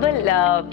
Prabal,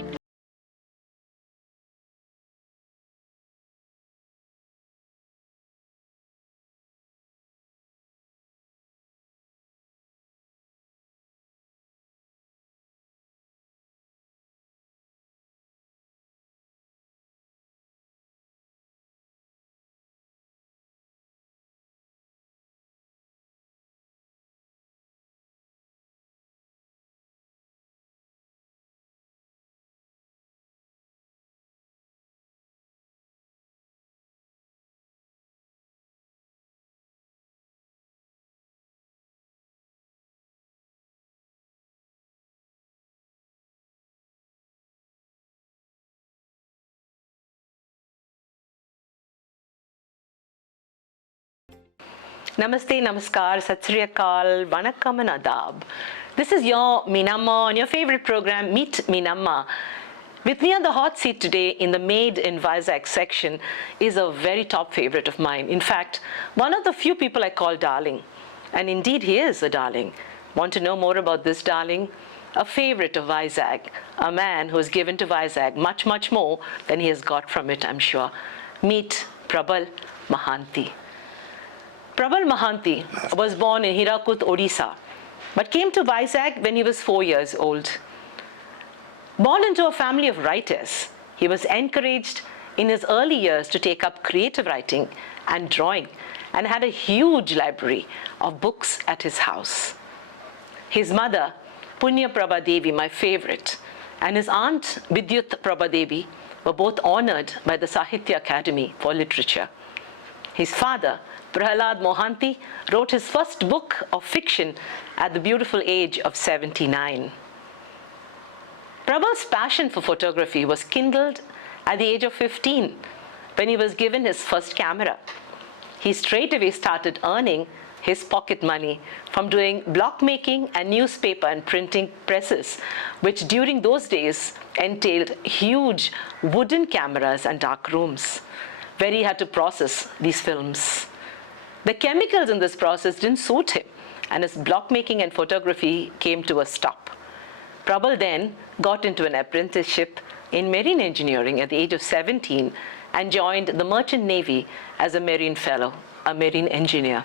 Namaste, Namaskar, Sat Sri Akal, Vanakkam and Adab. This is your Meenamma on your favorite program, Meet Meenamma. With me on the hot seat today in the MADE in Vizag section is a very top favorite of mine. In fact, one of the few people I call darling. And indeed, he is a darling. Want to know more about this darling? A favorite of Vizag, a man who has given to Vizag much, much more than he has got from it, I'm sure. Meet Prabal Mohanty. Prabal Mohanty was born in Hirakud, Orissa, but came to Vizag when he was 4 years old. Born into a family of writers, he was encouraged in his early years to take up creative writing and drawing, and had a huge library of books at his house. His mother, Punya Prava Devi, my favorite, and his aunt, Bidyut Prava Devi, were both honored by the Sahitya Akademi for literature. His father, Prahlad Mohanty, wrote his first book of fiction at the beautiful age of 79. Prabal's passion for photography was kindled at the age of 15 when he was given his first camera. He straightaway started earning his pocket money from doing block making and newspaper and printing presses, which during those days entailed huge wooden cameras and dark rooms, where he had to process these films. The chemicals in this process didn't suit him, and his block making and photography came to a stop. Prabal then got into an apprenticeship in marine engineering at the age of 17 and joined the Merchant Navy as a marine fellow, a marine engineer.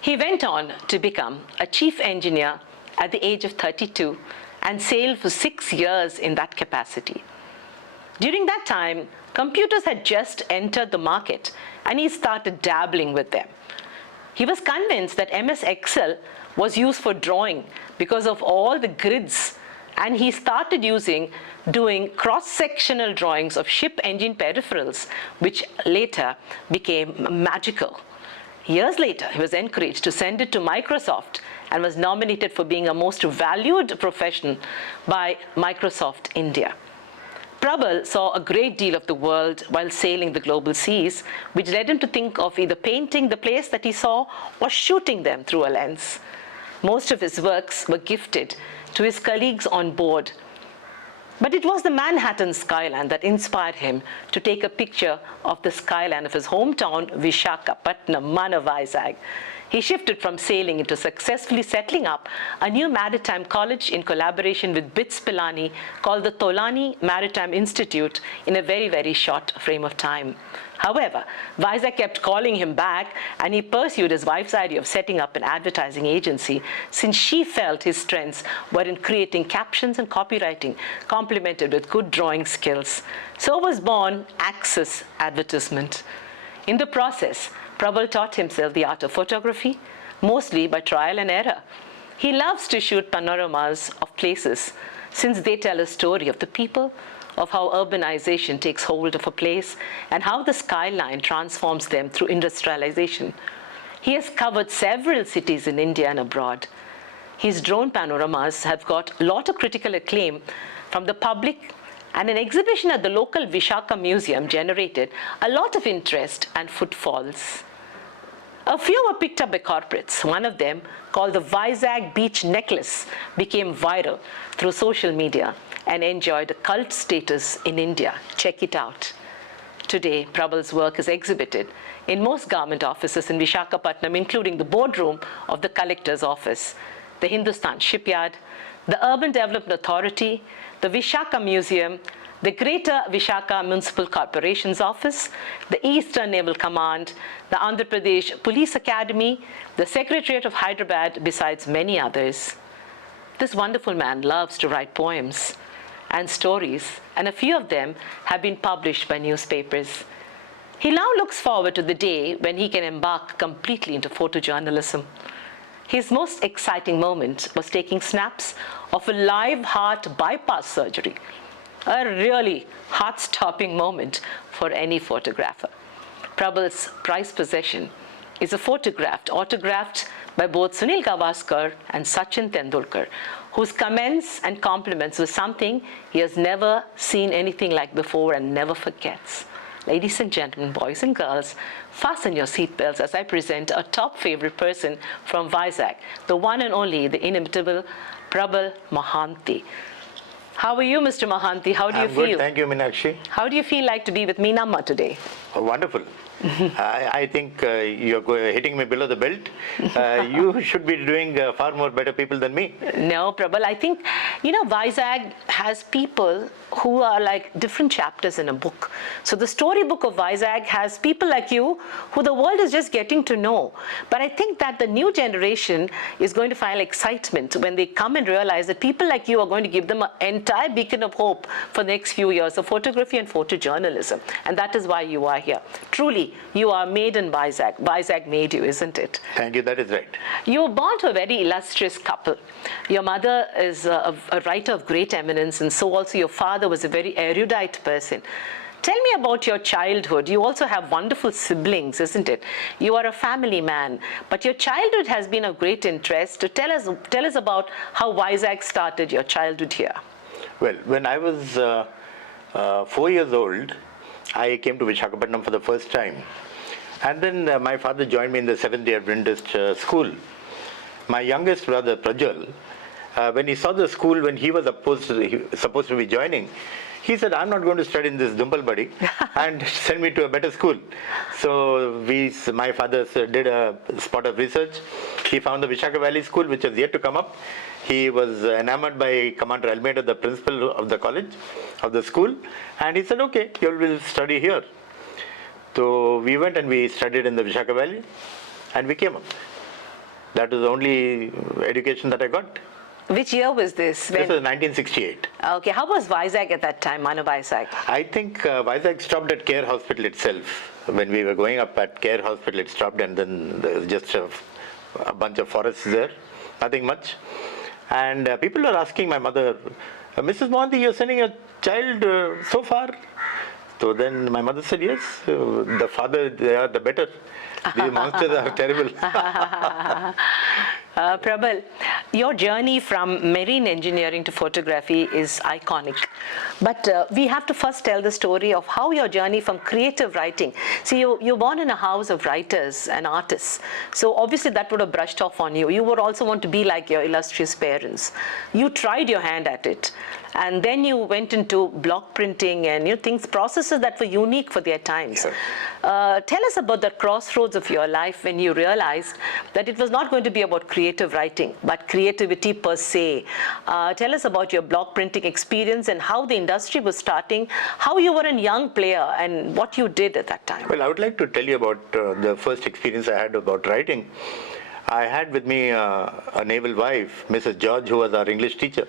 He went on to become a chief engineer at the age of 32 and sailed for 6 years in that capacity. During that time, computers had just entered the market and he started dabbling with them. He was convinced that MS Excel was used for drawing because of all the grids, and he started doing cross-sectional drawings of ship engine peripherals, which later became magical. Years later, he was encouraged to send it to Microsoft and was nominated for being a most valued profession by Microsoft India. Prabal saw a great deal of the world while sailing the global seas, which led him to think of either painting the place that he saw or shooting them through a lens. Most of his works were gifted to his colleagues on board, but it was the Manhattan skyline that inspired him to take a picture of the skyline of his hometown, Visakhapatnam, Mana Vizag. He shifted from sailing into successfully settling up a new maritime college in collaboration with BITS Pilani called the Tolani Maritime Institute in a very, very short frame of time. However, Vizag kept calling him back, and he pursued his wife's idea of setting up an advertising agency, since she felt his strengths were in creating captions and copywriting, complemented with good drawing skills. So was born Access Advertisement. In the process, Prabal taught himself the art of photography, mostly by trial and error. He loves to shoot panoramas of places, since they tell a story of the people, of how urbanization takes hold of a place, and how the skyline transforms them through industrialization. He has covered several cities in India and abroad. His drone panoramas have got a lot of critical acclaim from the public, and an exhibition at the local Vishaka Museum generated a lot of interest and footfalls. A few were picked up by corporates. One of them, called the Vizag Beach Necklace, became viral through social media and enjoyed a cult status in India. Check it out. Today, Prabal's work is exhibited in most government offices in Visakhapatnam, including the boardroom of the collector's office, the Hindustan Shipyard, the Urban Development Authority, the Vishaka Museum, the Greater Vishaka Municipal Corporation's Office, the Eastern Naval Command, the Andhra Pradesh Police Academy, the Secretariat of Hyderabad, besides many others. This wonderful man loves to write poems and stories, and a few of them have been published by newspapers. He now looks forward to the day when he can embark completely into photojournalism. His most exciting moment was taking snaps of a live heart bypass surgery, a really heart-stopping moment for any photographer. Prabal's prized possession is a photograph autographed by both Sunil Gavaskar and Sachin Tendulkar, whose comments and compliments were something he has never seen anything like before and never forgets. Ladies and gentlemen, boys and girls, fasten your seatbelts as I present a top favorite person from Vizag, the one and only, the inimitable Prabal Mohanty. How are you, Mr. Mohanty? How do you feel? I'm good, thank you, Meenakshi. How do you feel like to be with Meenamma today? Oh, wonderful. I think you're hitting me below the belt. You should be doing far more better people than me. No, Prabal. I think, Vizag has people who are like different chapters in a book. So the storybook of Vizag has people like you who the world is just getting to know. But I think that the new generation is going to find excitement when they come and realize that people like you are going to give them an entire beacon of hope for the next few years of photography and photojournalism. And that is why you are here. Truly, you are made in Vizag. Vizag made you, isn't it? Thank you, that is right. You were born to a very illustrious couple. Your mother is a writer of great eminence, and so also your father was a very erudite person. Tell me about your childhood. You also have wonderful siblings, isn't it? You are a family man, but your childhood has been of great interest. Tell us about how Vizag started your childhood here. Well, when I was 4 years old, I came to Visakhapatnam for the first time. And then my father joined me in the 7th year Adventist school. My youngest brother, Prajal, when he saw the school, when he was supposed to be joining, he said, I'm not going to study in this Dumble Buddy and send me to a better school. So my father did a spot of research. He found the Vishaka Valley School, which has yet to come up. He was enamored by Commander Almeida, the principal of the college, of the school. And he said, okay, you will study here. So we went and we studied in the Vishaka Valley and we came up. That was the only education that I got. Which year was this? This was 1968. Okay, how was Vizag at that time, Manu Vizag? I think Vizag stopped at Care Hospital itself. When we were going up at Care Hospital, it stopped, and then there was just a bunch of forests there, nothing much. And people were asking my mother, Mrs. Mohanty, you're sending a child so far? So then my mother said, yes, the farther they are, the better. These monsters are terrible. Prabal, your journey from marine engineering to photography is iconic. But we have to first tell the story of how your journey from creative writing. See, you're born in a house of writers and artists. So obviously that would have brushed off on you. You would also want to be like your illustrious parents. You tried your hand at it. And then you went into block printing and processes that were unique for their times. Sure. Tell us about the crossroads of your life when you realized that it was not going to be about creative writing, but creativity per se. Tell us about your block printing experience and how the industry was starting, how you were a young player and what you did at that time. Well, I would like to tell you about the first experience I had about writing. I had with me a naval wife, Mrs. George, who was our English teacher.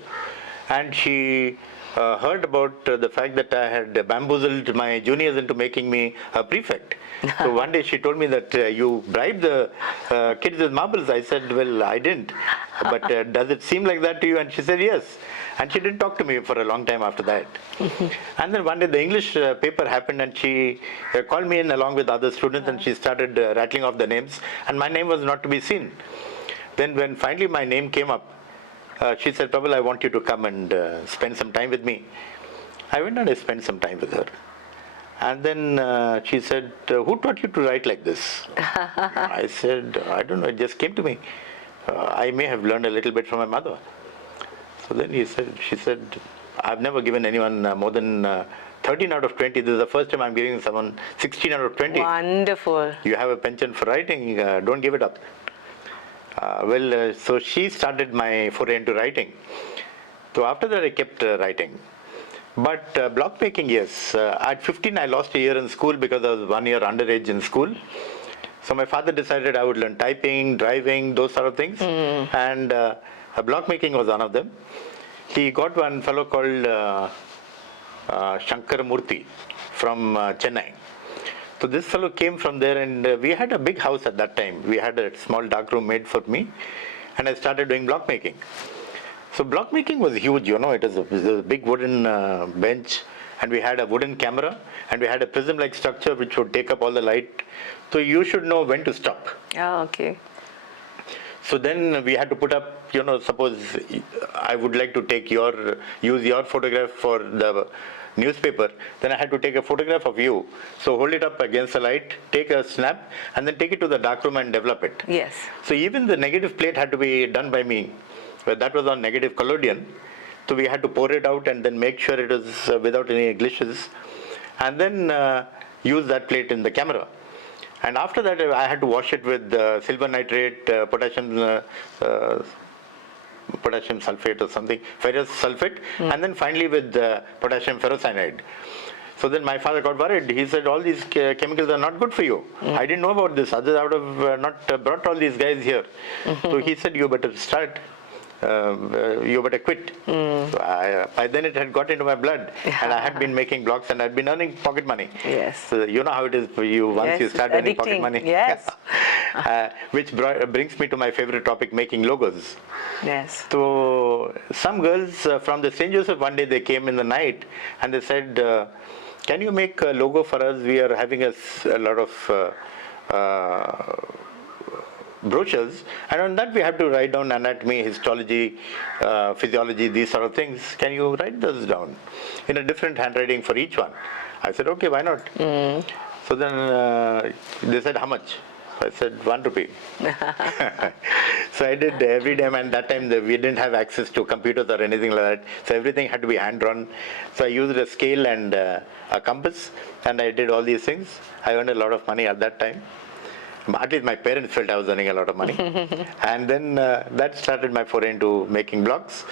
And she heard about the fact that I had bamboozled my juniors into making me a prefect. So one day she told me that you bribed the kids with marbles. I said, well, I didn't. But does it seem like that to you? And she said, yes. And she didn't talk to me for a long time after that. And then one day the English paper happened and she called me in along with other students and she started rattling off the names. And my name was not to be seen. Then when finally my name came up, she said, Prabal, I want you to come and spend some time with me. I went and I spent some time with her. And then she said, who taught you to write like this? I said, I don't know, it just came to me. I may have learned a little bit from my mother. So then she said, I've never given anyone more than 13 out of 20. This is the first time I'm giving someone 16 out of 20. Wonderful. You have a penchant for writing, don't give it up. So she started my foray into writing. So after that, I kept writing. But block making, yes. At 15, I lost a year in school because I was 1 year underage in school. So my father decided I would learn typing, driving, those sort of things. And block making was one of them. He got one fellow called Shankar Murthy from Chennai. So this fellow came from there, and we had a big house at that time. We had a small dark room made for me, and I started doing block making. So block making was huge, you know. It was a big wooden bench, and we had a wooden camera, and we had a prism-like structure which would take up all the light. So you should know when to stop. Oh, okay. So then we had to put up, you know, suppose I would like to use your photograph for the newspaper, then I had to take a photograph of you. So hold it up against the light, take a snap, and then take it to the darkroom and develop it. Yes. So even the negative plate had to be done by me. That was on negative collodion. So we had to pour it out and then make sure it was without any glitches, and then use that plate in the camera. And after that, I had to wash it with silver nitrate, potassium sulfate or something, ferrous sulfate, and then finally with potassium ferrocyanide. So then my father got worried. He said, all these chemicals are not good for you. I didn't know about this. Others I would have not brought all these guys here. So he said, you better start. You better quit. So by then it had got into my blood, and I had been making blocks, and I had been earning pocket money. Yes. So you know how it is for you once you start earning pocket money. Yes. Which brings me to my favorite topic, making logos. Yes. So some girls from the St. Joseph, one day they came in the night and they said, can you make a logo for us? We are having a lot of brochures, and on that we have to write down anatomy, histology, physiology, these sort of things. Can you write those down in a different handwriting for each one? I said, okay, why not? So then they said, how much? I said, 1 rupee. So I did every day, and that time we didn't have access to computers or anything like that. So everything had to be hand-drawn. So I used a scale and a compass, and I did all these things. I earned a lot of money at that time. At least my parents felt I was earning a lot of money. And then that started my foray into making blocks.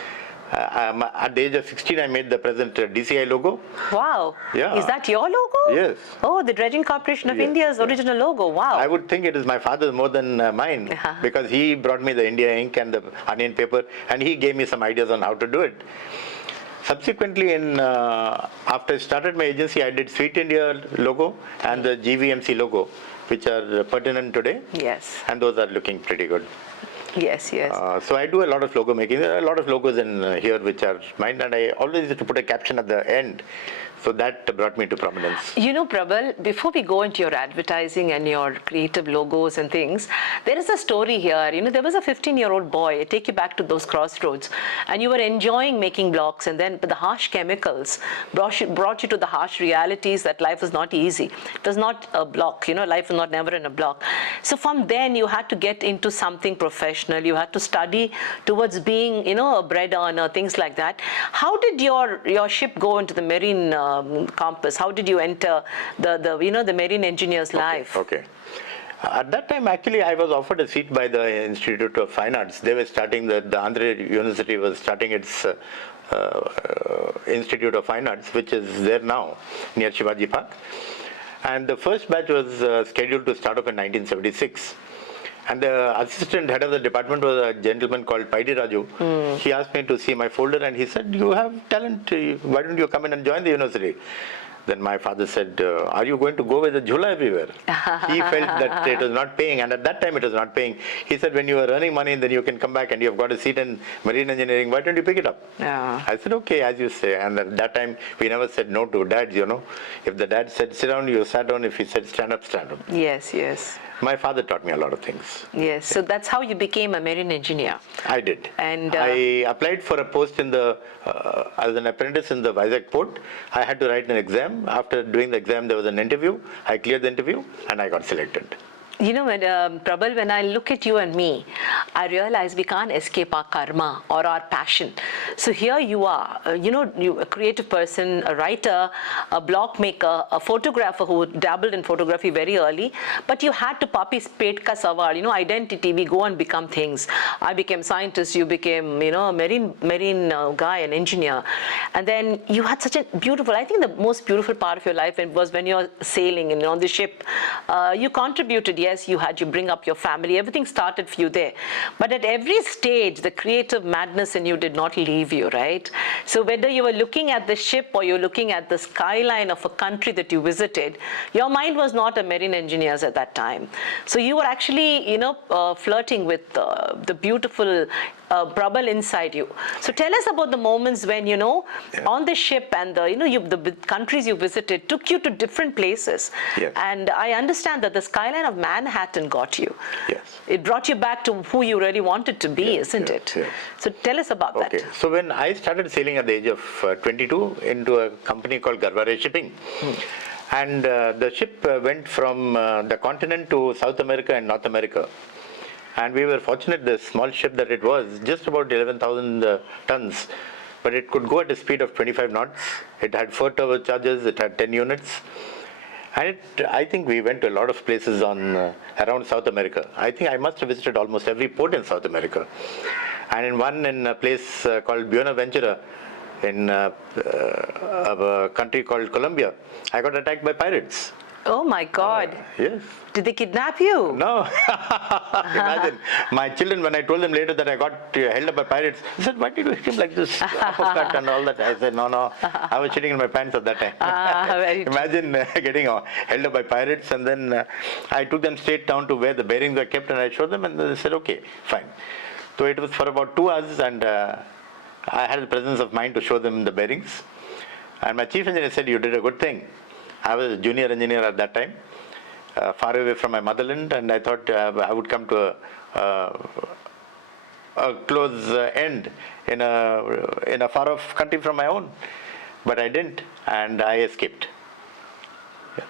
At the age of 16, I made the present DCI logo. Wow. Yeah. Is that your logo? Yes. Oh, the Dredging Corporation of India's original logo. Wow. I would think it is my father's more than mine, because he brought me the India ink and the onion paper, and he gave me some ideas on how to do it. Subsequently, after I started my agency, I did Sweet India logo and the GVMC logo, which are pertinent today. Yes. And those are looking pretty good. Yes, yes. So I do a lot of logo making. There are a lot of logos in here which are mine, and I always used to put a caption at the end. So that brought me to prominence. You know, Prabal, before we go into your advertising and your creative logos and things, there is a story here. You know, there was a 15-year-old boy, I take you back to those crossroads, and you were enjoying making blocks, and then the harsh chemicals brought you to the harsh realities that life is not easy. It was not a block, you know, life is not never in a block. So from then you had to get into something professional. You had to study towards being, you know, a bread earner, things like that. How did your ship go into the marine campus? How did you enter the marine engineer's life? Okay. At that time, actually, I was offered a seat by the Institute of Fine Arts. They were starting, the Andhra University was starting its Institute of Fine Arts, which is there now, near Shivaji Park. And the first batch was scheduled to start off in 1976. And the assistant head of the department was a gentleman called Paidi Raju. He asked me to see my folder, and he said, you have talent, why don't you come in and join the university? Then my father said, are you going to go with a jhula everywhere? He felt that it was not paying, and at that time it was not paying. He said, when you are earning money, then you can come back and you have got a seat in marine engineering, why don't you pick it up? I said, okay, as you say. And at that time, we never said no to dads, you know. If the dad said sit down, you sat down. If he said stand up, stand up. Yes, yes. My father taught me a lot of things. Yes, so that's how you became a marine engineer. I did. And I applied for a post in the as an apprentice in the Vizag port. I had to write an exam. After doing the exam, there was an interview. I cleared the interview and I got selected. You know, Prabal, when I look at you and me, I realize we can't escape our karma or our passion. So here you are, you a creative person, a writer, a blog maker, a photographer who dabbled in photography very early, but you had to participate ka sawal, identity, we go and become things. I became scientist, you became, a marine guy, an engineer. And then you had such a beautiful, I think the most beautiful part of your life was when you're sailing and on the ship. You contributed, yes, you bring up your family, everything started for you there. But at every stage, the creative madness in you did not leave you, right? So whether you were looking at the ship or you're looking at the skyline of a country that you visited, your mind was not a marine engineers at that time. So you were actually, flirting with the beautiful Prabal inside you. So tell us about the moments when, on the ship and the countries you visited took you to different places. Yes. And I understand that the skyline of Manhattan got you. Yes. It brought you back to who you really wanted to be, Yes, isn't yes, it? yes. So tell us about that. So when I started sailing at the age of 22 into a company called Garvare Shipping, and the ship went from the continent to South America and North America. And we were fortunate, the small ship that it was, just about 11,000 tons, but it could go at a speed of 25 knots. It had 4 turbochargers, it had 10 units. And I think we went to a lot of places around South America. I think I must have visited almost every port in South America. And in a place called Buenaventura, in a country called Colombia, I got attacked by pirates. Oh my God. Yes. Did they kidnap you? No. Imagine, my children, when I told them later that I got held up by pirates, they said, why did you hit him like this? Uppercut and all that. I said, no, I was shitting in my pants at that time. Imagine getting held up by pirates, and then I took them straight down to where the bearings were kept, and I showed them, and they said, okay, fine. So it was for about 2 hours, and I had the presence of mind to show them the bearings. And my chief engineer said, you did a good thing. I was a junior engineer at that time, far away from my motherland, and I thought I would come to a close end in a far-off country from my own. But I didn't, and I escaped. Yeah.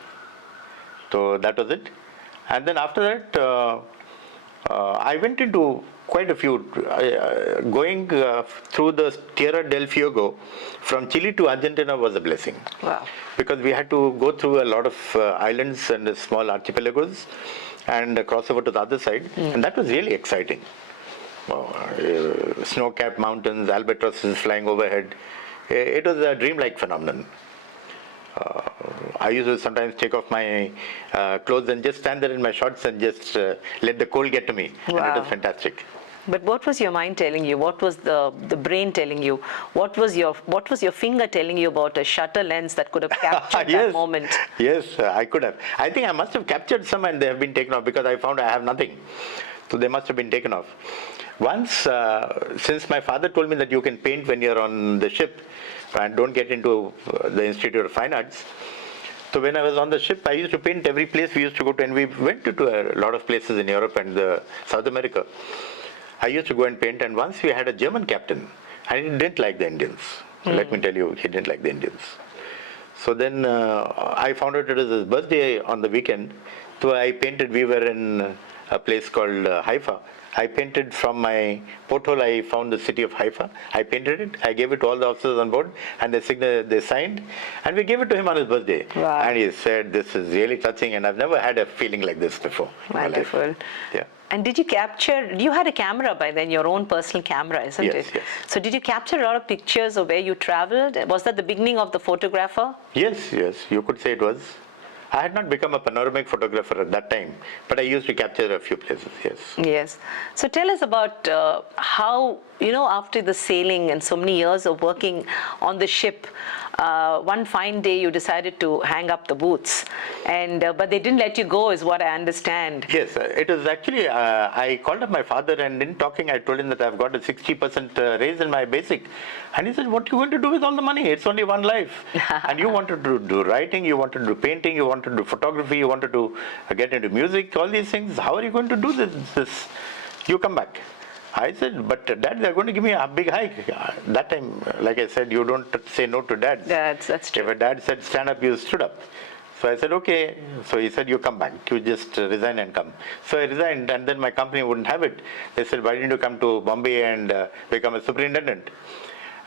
So that was it. And then after that, I went into quite a few, going through the Tierra del Fuego from Chile to Argentina was a blessing. Wow. Because we had to go through a lot of islands and small archipelagos and cross over to the other side, and that was really exciting. Snow-capped mountains, albatrosses flying overhead. It was a dreamlike phenomenon. I used to sometimes take off my clothes and just stand there in my shorts and just let the cold get to me. Wow. And it was fantastic. But what was your mind telling you? What was the brain telling you? What was your finger telling you about a shutter lens that could have captured Yes. that moment? Yes, I could have. I think I must have captured some, and they have been taken off because I found I have nothing. So they must have been taken off. Once, since my father told me that you can paint when you're on the ship and don't get into the Institute of Fine Arts, so when I was on the ship, I used to paint every place we used to go to, and we went to a lot of places in Europe and South America. I used to go and paint, and once we had a German captain, and he didn't like the Indians. Let me tell you, he didn't like the Indians. So then I found out it was his birthday on the weekend, so I painted. We were in a place called Haifa. I painted from my porthole. I found the city of Haifa. I painted it. I gave it to all the officers on board, and they signed, and we gave it to him on his birthday. Wow. And he said, "This is really touching, and I've never had a feeling like this before." Wonderful. Yeah. And did you capture? You had a camera by then, your own personal camera, isn't it? Yes. So did you capture a lot of pictures of where you traveled? Was that the beginning of the photographer? Yes. You could say it was. I had not become a panoramic photographer at that time, but I used to capture a few places, yes. Yes. So tell us about how, after the sailing and so many years of working on the ship, one fine day you decided to hang up the boots, but they didn't let you go, is what I understand. Yes, it was actually, I called up my father, and in talking I told him that I've got a 60% raise in my basic. And he said, what are you going to do with all the money? It's only one life. And you wanted to do writing, you wanted to do painting, you wanted to do photography, you wanted to get into music, all these things. How are you going to do this? You come back. I said, but Dad, they're going to give me a big hike. That time, like I said, you don't say no to dads. That's true. If a dad said stand up, you stood up. So I said, okay. So he said, you come back. You just resign and come. So I resigned, and then my company wouldn't have it. They said, why didn't you come to Bombay and become a superintendent?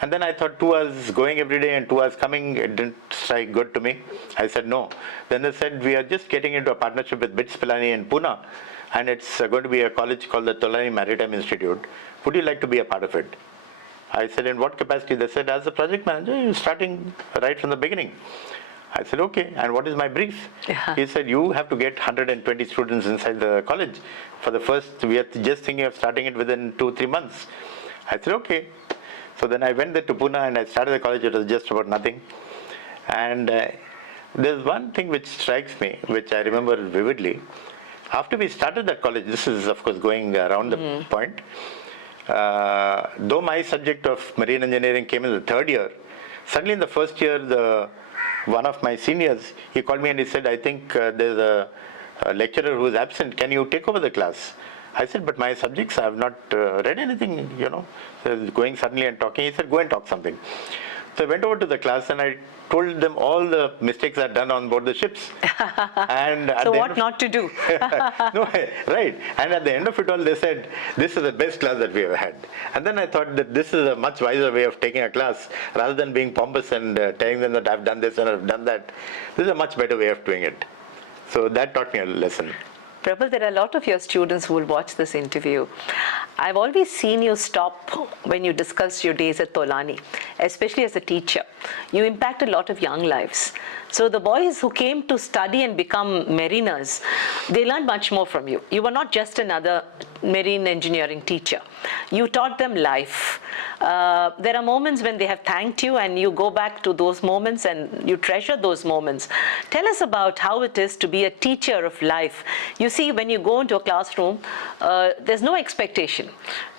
And then I thought 2 hours going every day and 2 hours coming, it didn't strike good to me. I said no. Then they said, we are just getting into a partnership with BITS Pilani in Pune, and it's going to be a college called the Tolani Maritime Institute. Would you like to be a part of it? I said, in what capacity? They said, as a project manager, you're starting right from the beginning. I said, okay, and what is my brief? Yeah. He said, you have to get 120 students inside the college. For the first, we are just thinking of starting it within 2-3 months. I said, okay. So then I went there to Pune and I started the college. It was just about nothing. And there's one thing which strikes me, which I remember vividly. After we started that college, this is of course going around the point, though my subject of marine engineering came in the third year, suddenly in the first year, one of my seniors, he called me and he said, I think there's a lecturer who is absent. Can you take over the class? I said, but my subjects, I have not read anything, So going suddenly and talking, he said, go and talk something. So I went over to the class and I told them all the mistakes I'd done on board the ships. And so what not to do? No, right. And at the end of it all, they said, this is the best class that we ever had. And then I thought that this is a much wiser way of taking a class, rather than being pompous and telling them that I've done this and I've done that. This is a much better way of doing it. So that taught me a lesson. Prabal, there are a lot of your students who will watch this interview. I've always seen you stop when you discuss your days at Tolani, especially as a teacher. You impacted a lot of young lives. So the boys who came to study and become mariners, they learned much more from you. You were not just another marine engineering teacher. You taught them life. There are moments when they have thanked you and you go back to those moments and you treasure those moments. Tell us about how it is to be a teacher of life. You see, when you go into a classroom, there's no expectation.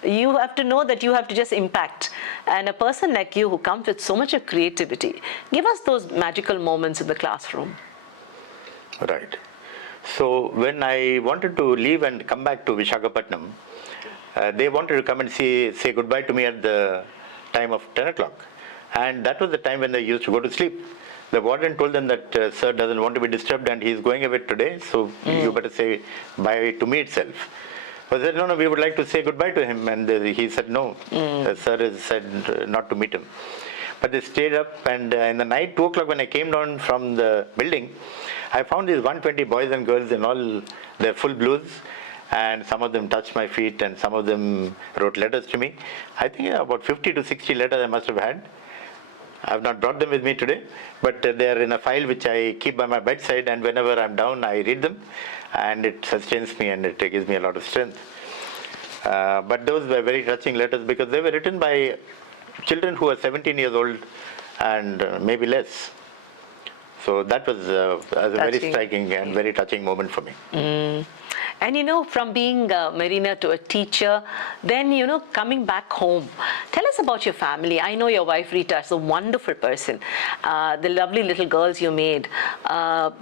You have to know that you have to just impact. And a person like you who comes with so much of creativity, give us those magical moments in the classroom. Right. So when I wanted to leave and come back to Visakhapatnam, they wanted to come and say goodbye to me at the time of 10 o'clock. And that was the time when they used to go to sleep. The warden told them that sir doesn't want to be disturbed and he's going away today, so you better say bye to me itself. I said, no, we would like to say goodbye to him. And he said, no, sir has said not to meet him. But they stayed up, and in the night, 2 o'clock, when I came down from the building, I found these 120 boys and girls in all their full blues, and some of them touched my feet, and some of them wrote letters to me. I think about 50 to 60 letters I must have had. I have not brought them with me today, but they are in a file which I keep by my bedside, and whenever I'm down, I read them, and it sustains me and it gives me a lot of strength. But those were very touching letters because they were written by children who are 17 years old and maybe less. So that was a very striking and very touching moment for me. And from being a mariner to a teacher, then coming back home. Tell us about your family. I know your wife Rita is a wonderful person. The lovely little girls you made.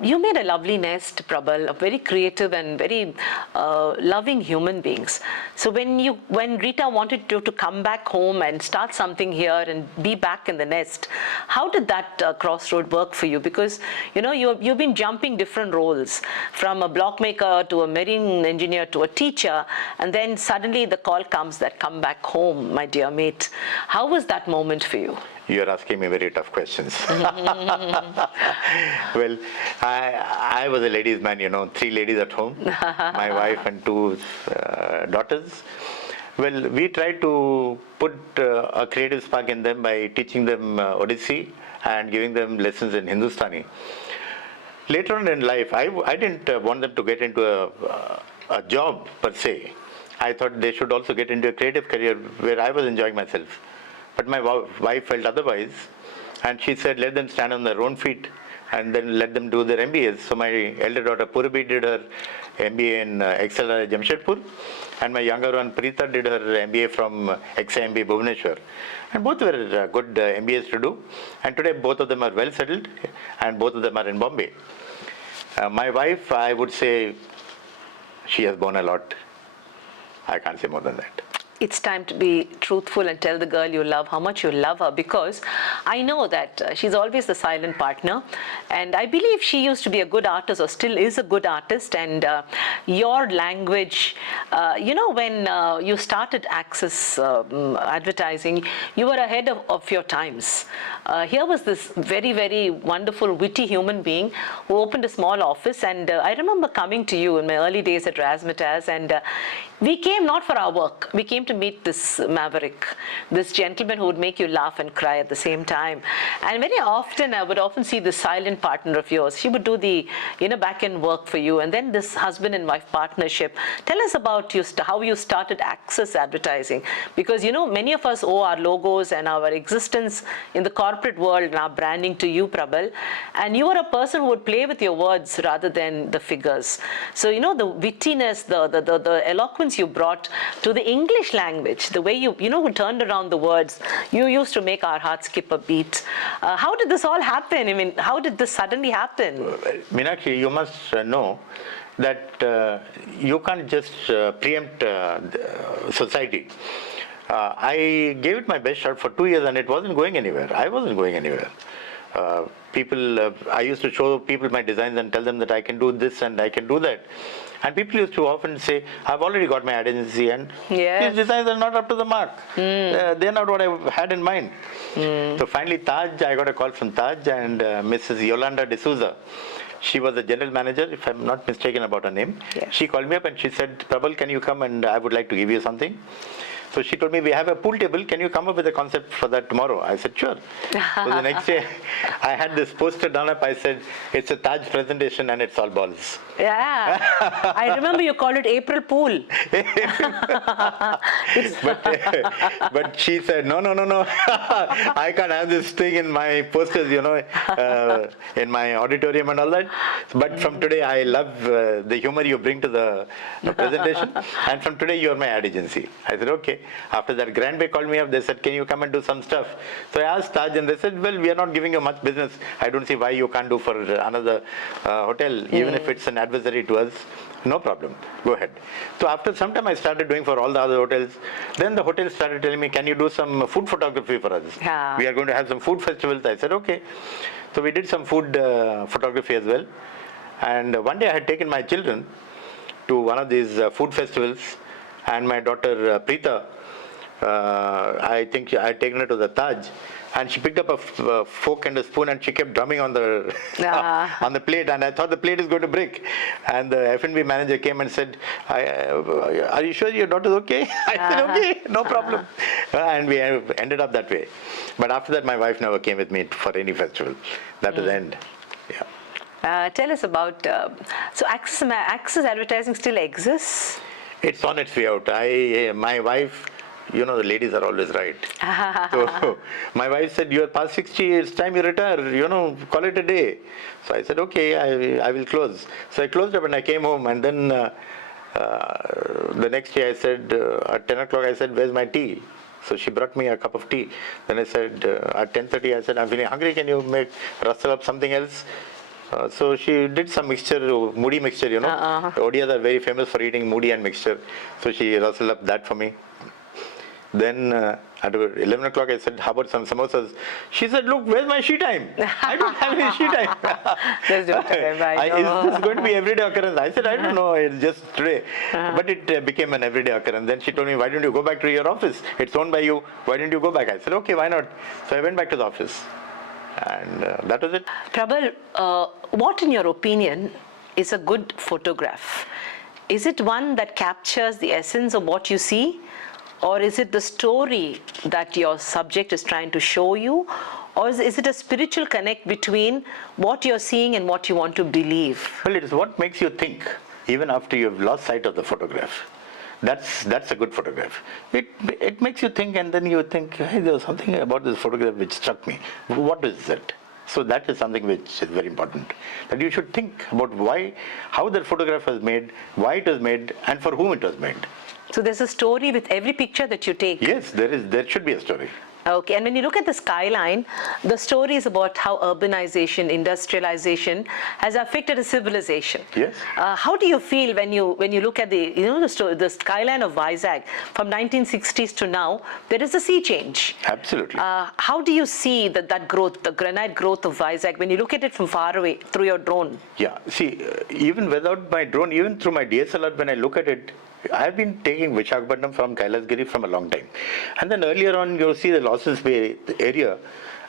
You made a lovely nest, Prabal, of very creative and very loving human beings. So when Rita wanted you to come back home and start something here and be back in the nest, how did that crossroad work for you? Because you've been jumping different roles, from a block maker to a marine engineer to a teacher, and then suddenly the call comes that come back home, my dear mate. How was that moment for you? You are asking me very tough questions. Well, I was a ladies' man, 3 ladies at home, my wife and 2 daughters. Well, we tried to put a creative spark in them by teaching them Odissi and giving them lessons in Hindustani. Later on in life, I didn't want them to get into a job per se. I thought they should also get into a creative career where I was enjoying myself. But my wife felt otherwise, and she said, let them stand on their own feet and then let them do their MBAs. So my elder daughter Purbi did her MBA in XLR Jamshedpur, and my younger one Preeta did her MBA from XIMB Bhubaneswar. And both were good MBAs to do. And today both of them are well settled, and both of them are in Bombay. My wife, I would say, she has borne a lot. I can't say more than that. it's time to be truthful and tell the girl you love how much you love her, because I know that she's always the silent partner, and I believe she used to be a good artist or still is a good artist. And your language, when you started Access advertising, you were ahead of your times. Here was this very, very wonderful, witty human being who opened a small office, and I remember coming to you in my early days at Razzmatazz, and we came not for our work. We came to meet this maverick, this gentleman who would make you laugh and cry at the same time. And very often, I would often see the silent partner of yours. She would do the, back-end work for you. And then this husband and wife partnership. Tell us about how you started Access advertising. Because, many of us owe our logos and our existence in the corporate world and our branding to you, Prabal. And you are a person who would play with your words rather than the figures. So, the wittiness, the eloquence you brought to the English language, the way you turned around the words, you used to make our hearts skip a beat. How did this all happen? I mean, how did this suddenly happen? Meenakshi, you must know that you can't just preempt society. I gave it my best shot for 2 years and it wasn't going anywhere. I wasn't going anywhere. I used to show people my designs and tell them that I can do this and I can do that. And people used to often say, I've already got my ad agency and these designs are not up to the mark. They're not what I had in mind. So finally Taj, I got a call from Taj and Mrs. Yolanda D'Souza. She was the general manager, if I'm not mistaken about her name. Yes. She called me up and she said, Prabal, can you come and I would like to give you something. So she told me, we have a pool table, can you come up with a concept for that tomorrow? I said, sure. So the next day, I had this poster done up, I said, it's a Taj presentation and it's all balls. Yeah, I remember you called it April Pool. But she said, no, I can't have this thing in my posters, in my auditorium and all that. But from today, I love the humor you bring to the presentation. And from today, you're my ad agency. I said, okay. After that, Grand Bay called me up. They said, can you come and do some stuff? So I asked Taj and they said, well, we are not giving you much business. I don't see why you can't do for another hotel, even if it's an adversary to us. No problem. Go ahead. So after some time, I started doing for all the other hotels. Then the hotel started telling me, can you do some food photography for us? Yeah. We are going to have some food festivals. I said, okay. So we did some food photography as well. And one day I had taken my children to one of these food festivals. And my daughter Preeta, I think I had taken her to the Taj, and she picked up a fork and a spoon and she kept drumming on the on the plate, and I thought the plate is going to break. And the F&B manager came and said, are you sure your daughter's okay? I said, okay, no problem. And we ended up that way. But after that, my wife never came with me for any festival. That was the end. Yeah. Tell us about, so Access advertising still exists? It's on its way out. My wife, the ladies are always right. So my wife said, you're past 60, it's time you retire, call it a day. So I said, okay, I will close. So I closed up and I came home, and then the next day I said, at 10 o'clock I said, where's my tea? So she brought me a cup of tea. Then I said, at 10:30 I said, I'm feeling hungry, can you rustle up something else? So she did some mixture, moody mixture, Odias are very famous for eating moody and mixture. So she rustled up that for me. Then at 11 o'clock I said, how about some samosas? She said, look, where's my she time? I don't have any she time. Is this going to be everyday occurrence? I said, I don't know, it's just today. But it became an everyday occurrence. Then she told me, why don't you go back to your office? It's owned by you. Why don't you go back? I said, okay, why not? So I went back to the office. And that was it. Prabal, what in your opinion is a good photograph? Is it one that captures the essence of what you see? Or is it the story that your subject is trying to show you? Or is it a spiritual connect between what you're seeing and what you want to believe? Well, it is what makes you think, even after you've lost sight of the photograph. That's a good photograph. It makes you think, and then you think, hey, there was something about this photograph which struck me. What is it? So that is something which is very important. That you should think about how that photograph was made, why it was made, and for whom it was made. So there's a story with every picture that you take. Yes, there should be a story. Okay, and when you look at the skyline, the story is about how urbanization, industrialization has affected a civilization. Yes. How do you feel when you look at the skyline of Vizag from 1960s to now? There is a sea change. Absolutely. How do you see that growth, the granite growth of Vizag, when you look at it from far away through your drone? Yeah, see, even without my drone, even through my DSLR, when I look at it, I've been taking Visakhapatnam from Kailasgiri from a long time. And then earlier on, you'll see the Lawson's Bay area,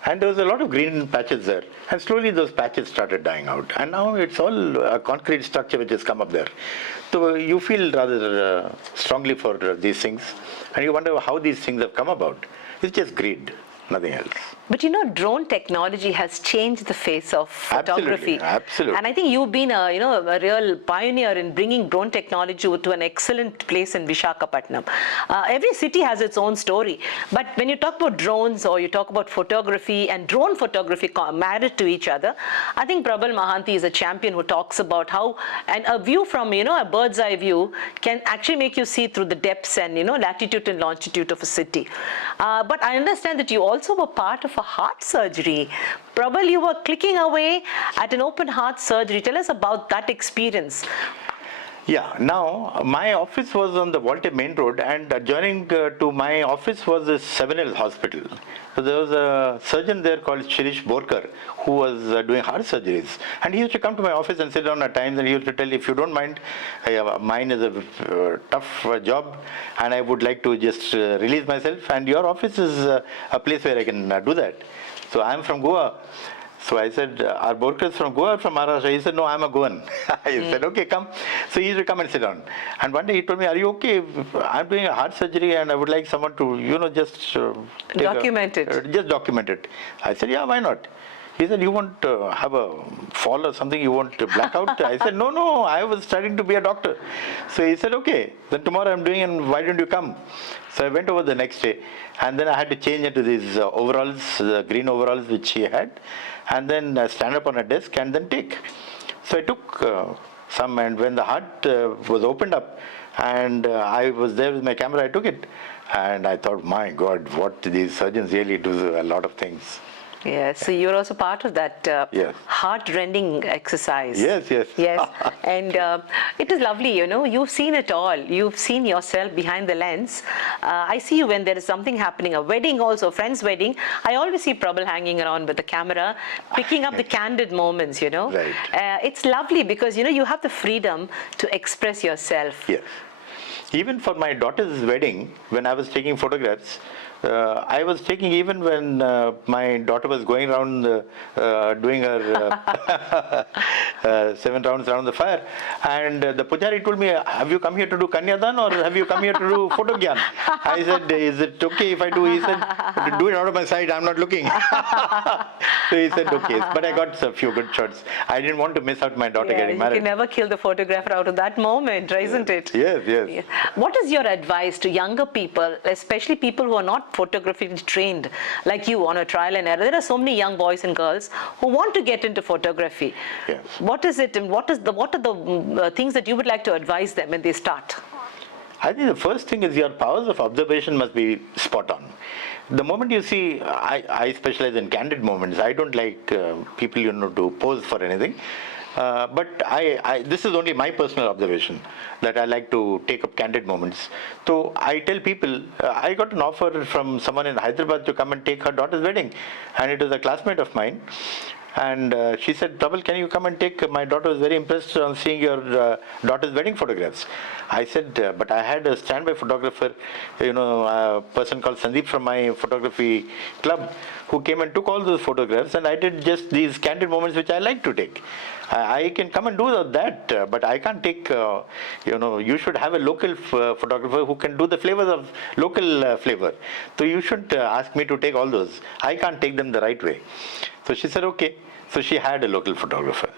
and there was a lot of green patches there. And slowly those patches started dying out. And now it's all a concrete structure which has come up there. So you feel rather strongly for these things. And you wonder how these things have come about. It's just greed, nothing else. But drone technology has changed the face of photography. Absolutely. And I think you've been a real pioneer in bringing drone technology to an excellent place in Visakhapatnam. Every city has its own story. But when you talk about drones or you talk about photography and drone photography married to each other, I think Prabal Mohanty is a champion who talks about how a view from, a bird's eye view can actually make you see through the depths and, latitude and longitude of a city. But I understand that you also were part of a heart surgery. Prabal, you were clicking away at an open heart surgery. Tell us about that experience. Yeah, now my office was on the Volta main road, and adjoining to my office was a 7L hospital. So there was a surgeon there called Shirish Borkar who was doing heart surgeries. And he used to come to my office and sit down at times, and he used to tell, if you don't mind, mine is a tough job and I would like to just release myself, and your office is a place where I can do that. So I'm from Goa. So I said, are Borkars from Goa or from Maharashtra? He said, no, I'm a Goan. I said, okay, come. So he used to come and sit down. And one day he told me, are you okay? I'm doing a heart surgery and I would like someone to, just document it. Just document it. I said, yeah, why not? He said, you won't have a fall or something, you won't black out? I said, no, I was studying to be a doctor. So he said, okay, then tomorrow I'm doing, and why don't you come? So I went over the next day, and then I had to change into these overalls, green overalls which he had, and then stand up on a desk and then take. So I took some, and when the heart was opened up, and I was there with my camera, I took it. And I thought, my God, what these surgeons really do a lot of things. Yes, so you're also part of that Yes. heart-rending exercise. Yes. Yes, and it is lovely, you've seen it all. You've seen yourself behind the lens. I see you when there is something happening, a wedding also, friend's wedding. I always see Prabal hanging around with the camera, picking up the candid moments, Right. It's lovely because, you have the freedom to express yourself. Yes. Even for my daughter's wedding, when I was taking photographs, I was taking even when my daughter was going around doing her 7 rounds around the fire, and the pujari told me, have you come here to do Kanyadan or have you come here to do photogyan? I said, is it okay if I do? He said, do it out of my sight, I'm not looking. So he said, okay. But I got a few good shots. I didn't want to miss out my daughter getting married. You can never kill the photographer out of that moment, isn't it? Yes. What is your advice to younger people, especially people who are not photography trained like you on a trial and error? There are so many young boys and girls who want to get into photography. Yes. What is it, and what are the things that you would like to advise them when they start? I think the first thing is your powers of observation must be spot on. The moment you see, I specialize in candid moments. I don't like people, to pose for anything. But this is only my personal observation, that I like to take up candid moments. So I tell people, I got an offer from someone in Hyderabad to come and take her daughter's wedding. And it was a classmate of mine. And she said, Prabal, can you come and take, my daughter was very impressed on seeing your daughter's wedding photographs. I said, but I had a standby photographer, a person called Sandeep from my photography club, who came and took all those photographs, and I did just these candid moments which I like to take. I can come and do that, but I can't take, you should have a local photographer who can do the flavors of local flavor. So you should ask me to take all those. I can't take them the right way. So she said, okay. So she had a local photographer.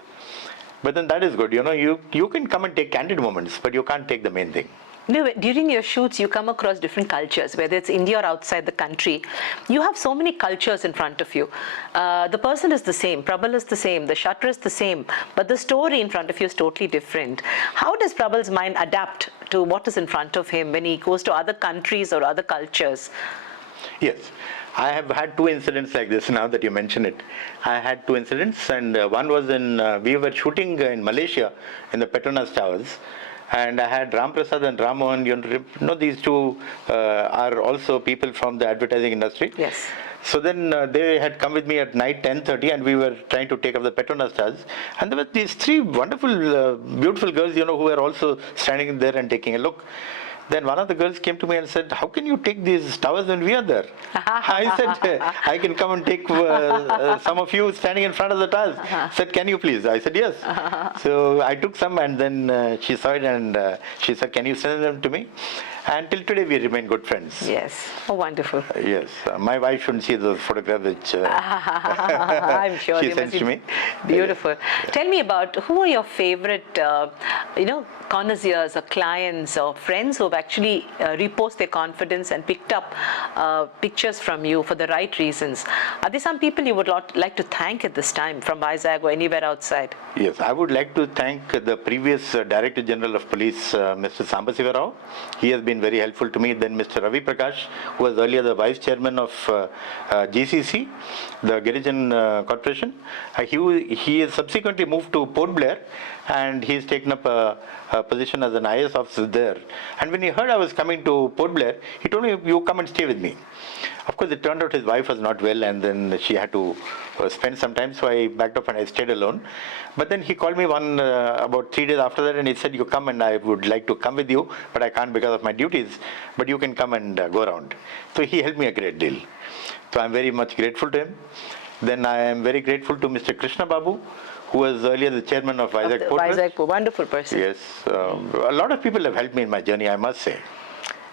But then that is good. You can come and take candid moments, but you can't take the main thing. During your shoots, you come across different cultures, whether it's India or outside the country. You have so many cultures in front of you. The person is the same, Prabal is the same, the shutter is the same, but the story in front of you is totally different. How does Prabal's mind adapt to what is in front of him when he goes to other countries or other cultures? Yes. I have had two incidents like this now that you mention it. I had two incidents, and one was we were shooting in Malaysia in the Petronas Towers, and I had Ram Prasad and Ram Mohan. You know, these two are also people from the advertising industry. Yes. So then they had come with me at night 10:30, and we were trying to take up the Petronas Towers. And there were these three wonderful, beautiful girls, who were also standing there and taking a look. Then one of the girls came to me and said, "How can you take these towers when we are there?" I said, "I can come and take some of you standing in front of the towers." Said, "Can you please?" I said, "Yes." So I took some, and then she saw it, and she said, "Can you send them to me?" And till today we remain good friends. Yes. Oh, wonderful. Yes. My wife shouldn't see the photograph which I'm sure she sends to me. Beautiful. Tell me about who are your favorite, connoisseurs or clients or friends who have actually reposed their confidence and picked up pictures from you for the right reasons. Are there some people you would like to thank at this time from Vizag or anywhere outside? Yes, I would like to thank the previous Director General of Police, Mr. Sambasiva Rao. He has been very helpful to me. Then Mr. Ravi Prakash, who was earlier the Vice Chairman of GCC, the Girijan Corporation. He has subsequently moved to Port Blair, and he's taken up a position as an IS officer there. And when he heard I was coming to Port Blair, he told me, "You come and stay with me." Of course, it turned out his wife was not well, and then she had to spend some time, so I backed off and I stayed alone. But then he called me about 3 days after that, and he said, "You come, and I would like to come with you, but I can't because of my duties, but you can come and go around." So he helped me a great deal. So I'm very much grateful to him. Then I am very grateful to Mr. Krishna Babu, who was earlier the chairman of Vizag Port. Vizag, wonderful person. Yes. A lot of people have helped me in my journey, I must say.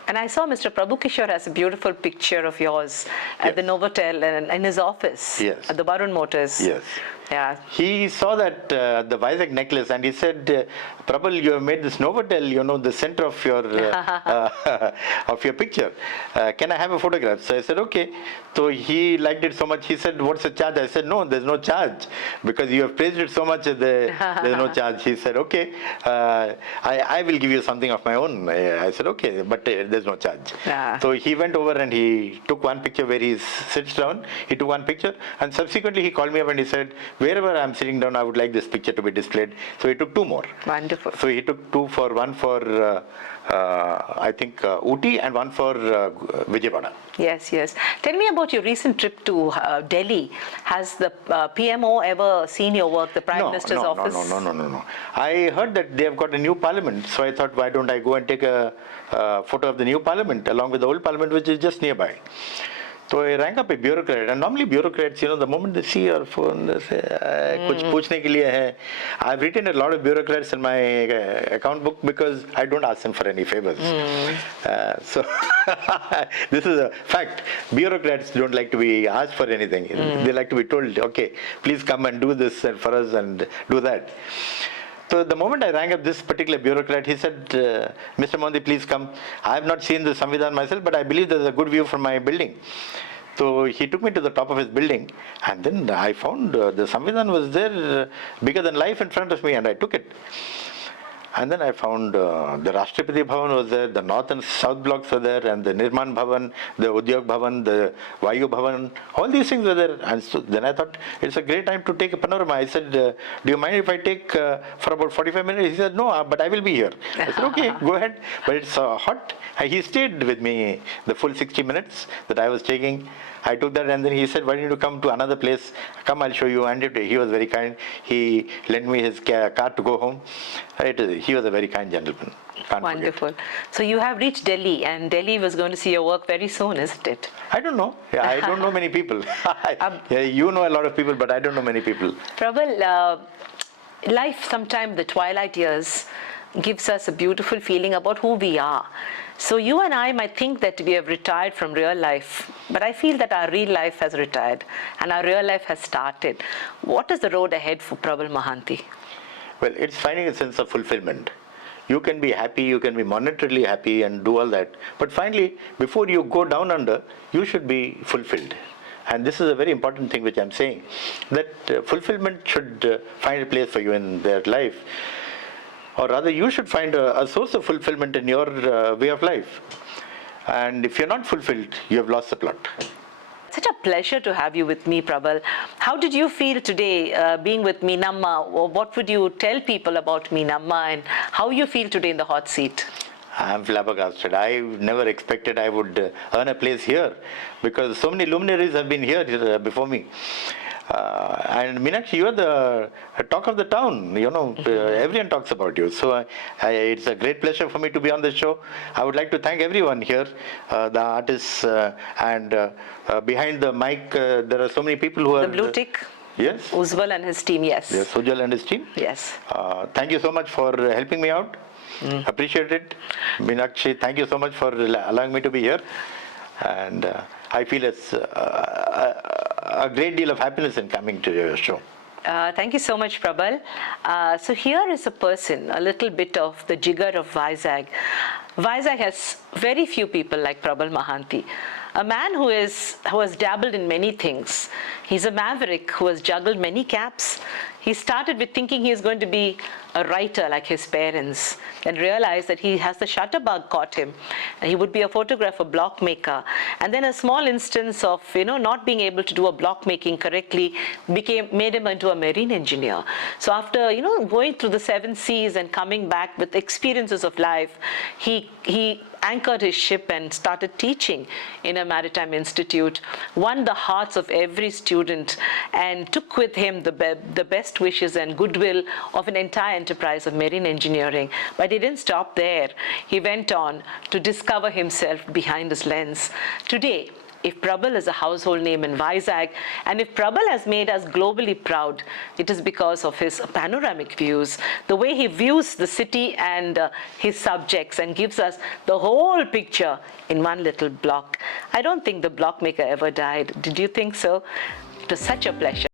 And I saw Mr. Prabhu Kishore has a beautiful picture of yours at the Novotel and in his office at the Barun Motors. Yes. Yeah. He saw that the Vizag necklace, and he said, "Prabal, you have made this Novotel, the center of your of your picture. Can I have a photograph?" So I said, "Okay." So he liked it so much. He said, "What's the charge?" I said, "No, there's no charge because you have praised it so much. There's no charge." He said, "Okay, I will give you something of my own." I said, "Okay, but there's no charge." Yeah. So he went over and he took one picture where he sits down. He took one picture, and subsequently he called me up and he said, "Wherever I'm sitting down, I would like this picture to be displayed." So he took two more. Wonderful. So he took one for I think Ooty, and one for Vijayawada. Yes, yes. Tell me about your recent trip to Delhi. Has the PMO ever seen your work, the Prime Minister's office? No. I heard that they have got a new parliament, so I thought, why don't I go and take a photo of the new parliament along with the old parliament, which is just nearby. So I rang up a bureaucrat, and normally bureaucrats, the moment they see your phone, they say, "Kuch पूछने के लिए है." I've written a lot of bureaucrats in my account book because I don't ask them for any favors. So this is a fact. Bureaucrats don't like to be asked for anything. They like to be told, "Okay, please come and do this for us and do that." So the moment I rang up this particular bureaucrat, he said, "Mr. Mohanty, please come. I have not seen the Samvidhan myself, but I believe there's a good view from my building." So he took me to the top of his building, and then I found the Samvidhan was there, bigger than life in front of me, and I took it. And then I found the Rashtrapati Bhavan was there, the North and South blocks were there, and the Nirman Bhavan, the Udyog Bhavan, the Vayu Bhavan, all these things were there. And so then I thought, it's a great time to take a panorama. I said, "Do you mind if I take for about 45 minutes? He said, "No, but I will be here." I said, "Okay, go ahead." But it's hot. And he stayed with me the full 60 minutes that I was taking. I took that, and then he said, "Why don't you come to another place? Come, I'll show you." And he was very kind. He lent me his car to go home. He was a very kind gentleman. Wonderful. So you have reached Delhi, and Delhi was going to see your work very soon, isn't it? I don't know. I don't know many people. You know a lot of people, but I don't know many people. Prabal, life sometime, the twilight years, gives us a beautiful feeling about who we are. So you and I might think that we have retired from real life, but I feel that our real life has retired and our real life has started. What is the road ahead for Prabal Mohanty? Well, it's finding a sense of fulfillment. You can be happy, you can be monetarily happy and do all that, but finally, before you go down under, you should be fulfilled. And this is a very important thing which I'm saying, that fulfillment should find a place for you in their life. Or rather, you should find a source of fulfillment in your way of life. And if you're not fulfilled, you have lost the plot. such a pleasure to have you with me, Prabal. How did you feel today being with Meenamma? Or what would you tell people about Meenamma and how you feel today in the hot seat? I'm flabbergasted. I never expected I would earn a place here because so many luminaries have been here before me. And Meenakshi, you are the talk of the town. Everyone talks about you. So it's a great pleasure for me to be on the show. I would like to thank everyone here, the artists, and behind the mic, there are so many people who are. The blue tick. Yes. Ujjwal and his team, yes. Yes, Ujjwal and his team. Yes. Thank you so much for helping me out. Appreciate it. Meenakshi, thank you so much for allowing me to be here. And I feel it's a great deal of happiness in coming to your show. Thank you so much, Prabal. So here is a person, a little bit of the jigger of Vizag. Vizag has very few people like Prabal Mohanty. A man who has dabbled in many things. He's a maverick who has juggled many caps. He started with thinking he is going to be a writer like his parents, and realized that he has the shutterbug caught him. And he would be a photographer, block maker. And then a small instance of not being able to do a block making correctly made him into a marine engineer. So after going through the 7 seas and coming back with experiences of life, he anchored his ship and started teaching in a maritime institute, won the hearts of every student, and took with him the best wishes and goodwill of an entire enterprise of marine engineering. But he didn't stop there. He went on to discover himself behind his lens. Today, if Prabal is a household name in Vizag, and if Prabal has made us globally proud, it is because of his panoramic views, the way he views the city and his subjects and gives us the whole picture in one little block. I don't think the block maker ever died. Did you think so? It was such a pleasure.